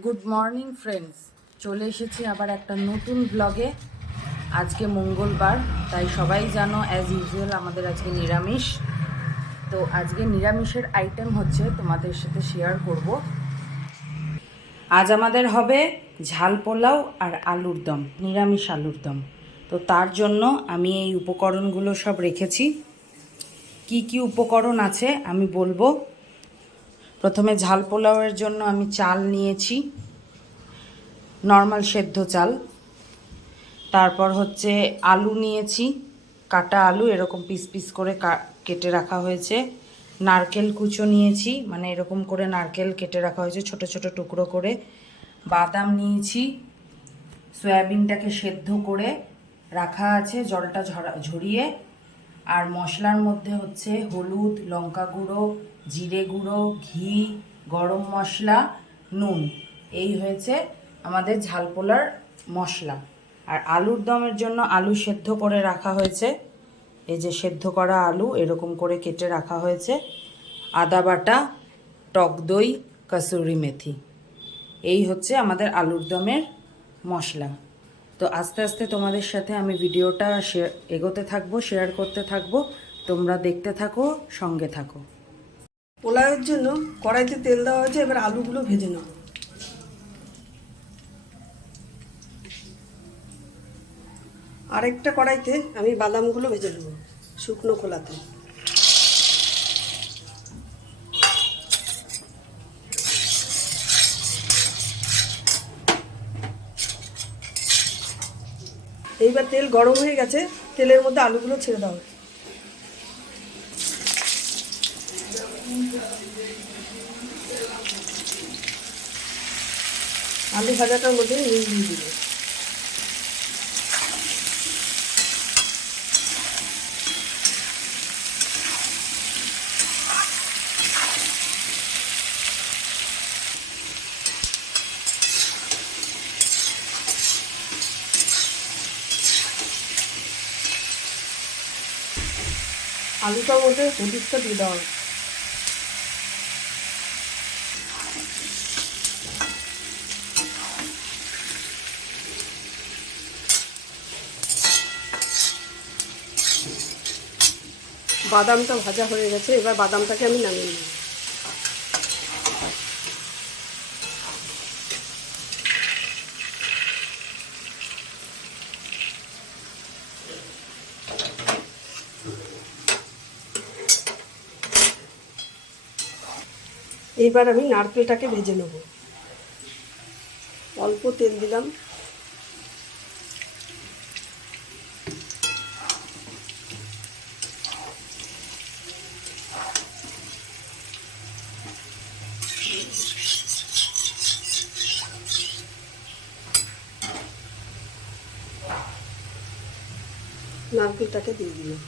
Good morning friends, চলে এসেছি আবার একটা নতুন ব্লগে। আজকে মঙ্গলবার, তাই সবাই জানো অ্যাজ ইউজুয়াল আমাদের আজকে নিরামিষ। তো আজকে নিরামিষের আইটেম হচ্ছে তোমাদের সাথে শেয়ার করব। আজ আমাদের হবে ঝাল পোলাও আর আলুর দম, নিরামিষ আলুর দম। তো তার জন্য আমি এই উপকরণগুলো সব রেখেছি। কি কি উপকরণ আছে আমি বলবো। প্রথমে ঝাল পোলাওয়ের জন্য আমি চাল নিয়েছি, নর্মাল সেদ্ধ চাল। তারপর হচ্ছে আলু নিয়েছি, কাটা আলু এরকম পিস পিস করে কেটে রাখা হয়েছে। নারকেল কুচো নিয়েছি, মানে এরকম করে নারকেল কেটে রাখা হয়েছে ছোট ছোট টুকরো করে। বাদাম নিয়েছি, সয়াবিনটাকে সেদ্ধ করে রাখা আছে জলটা ঝরিয়ে। আর মশলার মধ্যে হচ্ছে হলুদ, লঙ্কা গুঁড়ো, জিরে গুঁড়ো, ঘি, গরম মশলা, নুন। এই হয়েছে আমাদের ঝাল পোলার মশলা। আর আলুর দমের জন্য আলু সেদ্ধ করে রাখা হয়েছে, এই যে সেদ্ধ করা আলু এরকম করে কেটে রাখা হয়েছে। আদা বাটা, টক দই, কসুরি মেথি। এই হচ্ছে আমাদের আলুর দমের মশলা। তো আস্তে আস্তে তোমাদের সাথে আমি ভিডিওটা এগোতে থাকবো, শেয়ার করতে থাকবো। তোমরা দেখতে থাকো, সঙ্গে থাকো। পোলাওয়ের জন্য কড়াইতে তেল দেওয়া হয়েছে, এবার আলুগুলো ভেজে নেব। আরেকটা কড়াইতে আমি বাদামগুলো ভেজে নেব শুকনো খোলাতে। এইবার তেল গরম হয়ে গেছে, তেলের মধ্যে আলুগুলো ছেড়ে দেওয়া হচ্ছে। আলু ভাজাটার মধ্যে নুন দিয়ে দিল। আলুটার মধ্যে হলুদটা দিয়ে দেওয়া হচ্ছে। বাদামটা ভাজা হয়ে গেছে, এবার বাদামটাকে আমি নামিয়ে নেব। এইবার আমি নারকেলটাকে ভেজে নেব। অল্প তেল দিলাম। নারকেলটাকে দিয়ে দিলাম।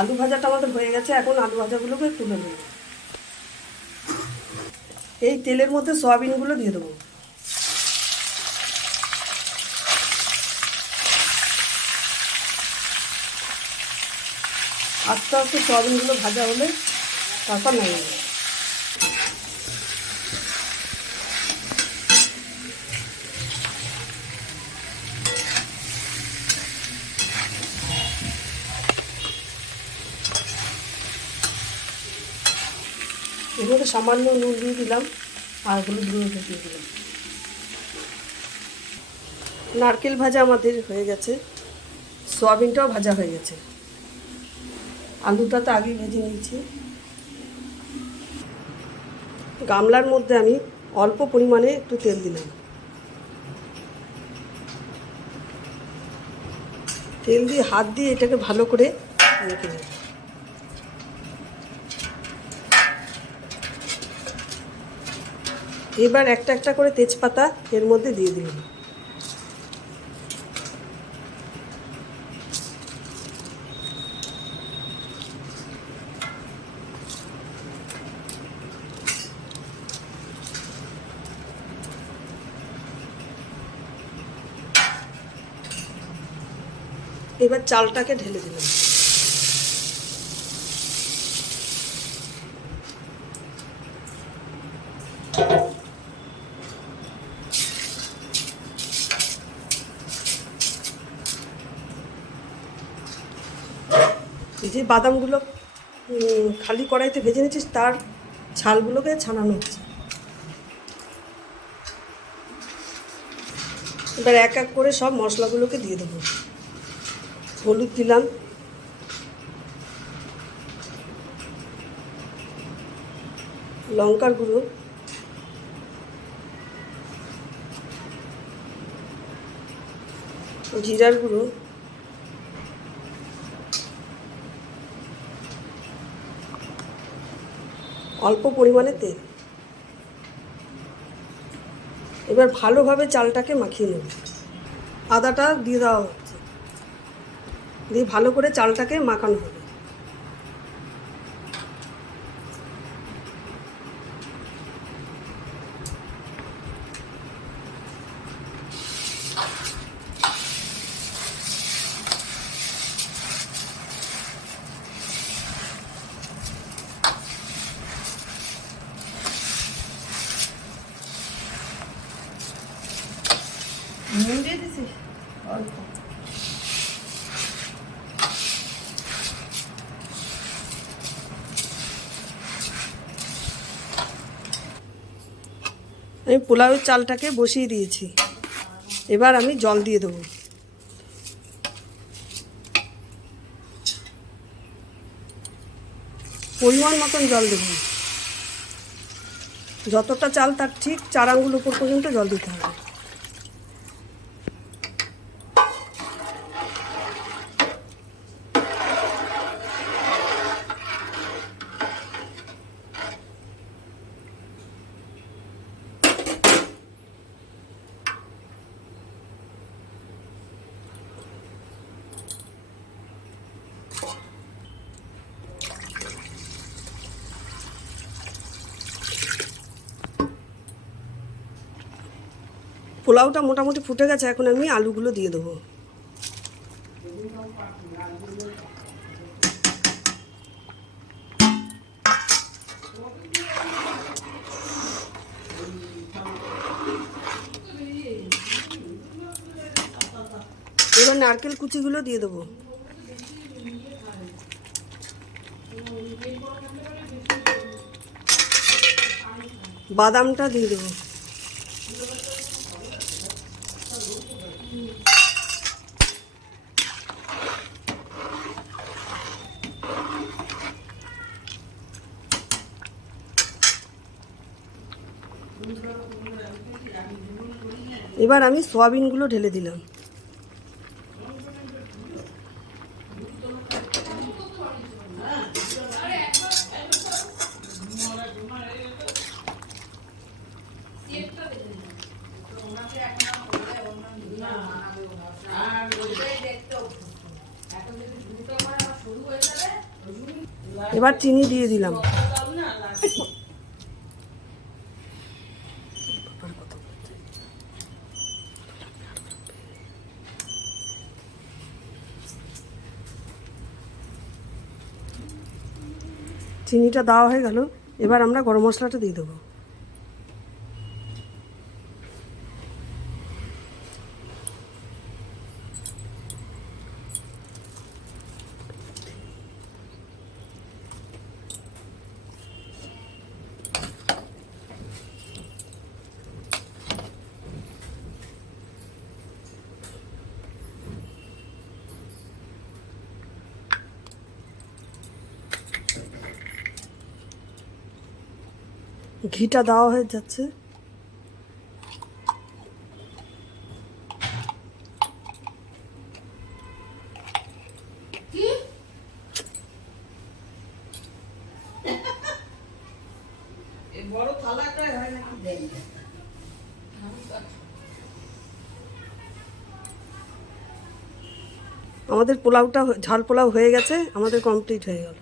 আলু ভাজাটা আমাদের হয়ে গেছে, এখন আলু ভাজাগুলোকে তুলে নেব। এই তেলের মধ্যে সয়াবিনগুলো দিয়ে দেবো। আস্তে আস্তে সয়াবিনগুলো ভাজা হলে তারপর নামিয়ে নেব। এর মধ্যে সামান্য নুন দিয়ে দিলাম আর হলুদ গুঁড়ো দিয়ে দিলাম। নারকেল ভাজা আমাদের হয়ে গেছে, সয়াবিনটাও ভাজা হয়ে গেছে। আলুটা তো আগেই ভেজে নিয়েছি। গামলার মধ্যে আমি অল্প পরিমাণে একটু তেল দিলাম। তেল দিয়ে হাত দিয়ে এটাকে ভালো করে মেখে নেব। এবার একটা একটা করে তেজপাতা এর মধ্যে দিয়ে দিলাম। এবার চালটাকে ঢেলে দিলাম। যে বাদামগুলো খালি কড়াইতে ভেজে নিয়েছিস তার ছালগুলোকে ছাড়ানো হচ্ছে। এবার এক এক করে সব মশলাগুলোকে দিয়ে দেবো। হলুদ দিলাম, লঙ্কার গুঁড়ো, জিরার গুঁড়ো, অল্প পরিমাণে তেল। এবার ভালোভাবে চালটাকে মাখিয়ে নেব। আদাটা দিয়ে দেওয়া হচ্ছে, দিয়ে ভালো করে চালটাকে মাখানো হবে। নুন দিয়ে দিছিস অল্প। আমি পোলাওয়ের চালটাকে বসিয়ে দিয়েছি, এবার আমি জল দিয়ে দেবো। পরিমাণ মতন জল দেবো, যতটা চাল তার ঠিক 4 আঙ্গুল উপর পর্যন্ত জল দিতে হবে। পোলাওটা মোটামুটি ফুটে গেছে, এখন আমি আলুগুলো দিয়ে দেবো। এবার নারকেল কুচিগুলো দিয়ে দেবো। বাদামটা দিয়ে দেবো। এবার আমি সয়াবিনগুলো ঢেলে দিলাম। এবার চিনি দিয়ে দিলাম। চিনিটা দেওয়া হয়ে গেল, এবার আমরা গরম মশলাটা দিয়ে দেবো। ঘিটা দেওয়া হয়ে যাচ্ছে। আমাদের পোলাওটা ঝাল পোলাও হয়ে গেছে, আমাদের কমপ্লিট হয়ে গেল।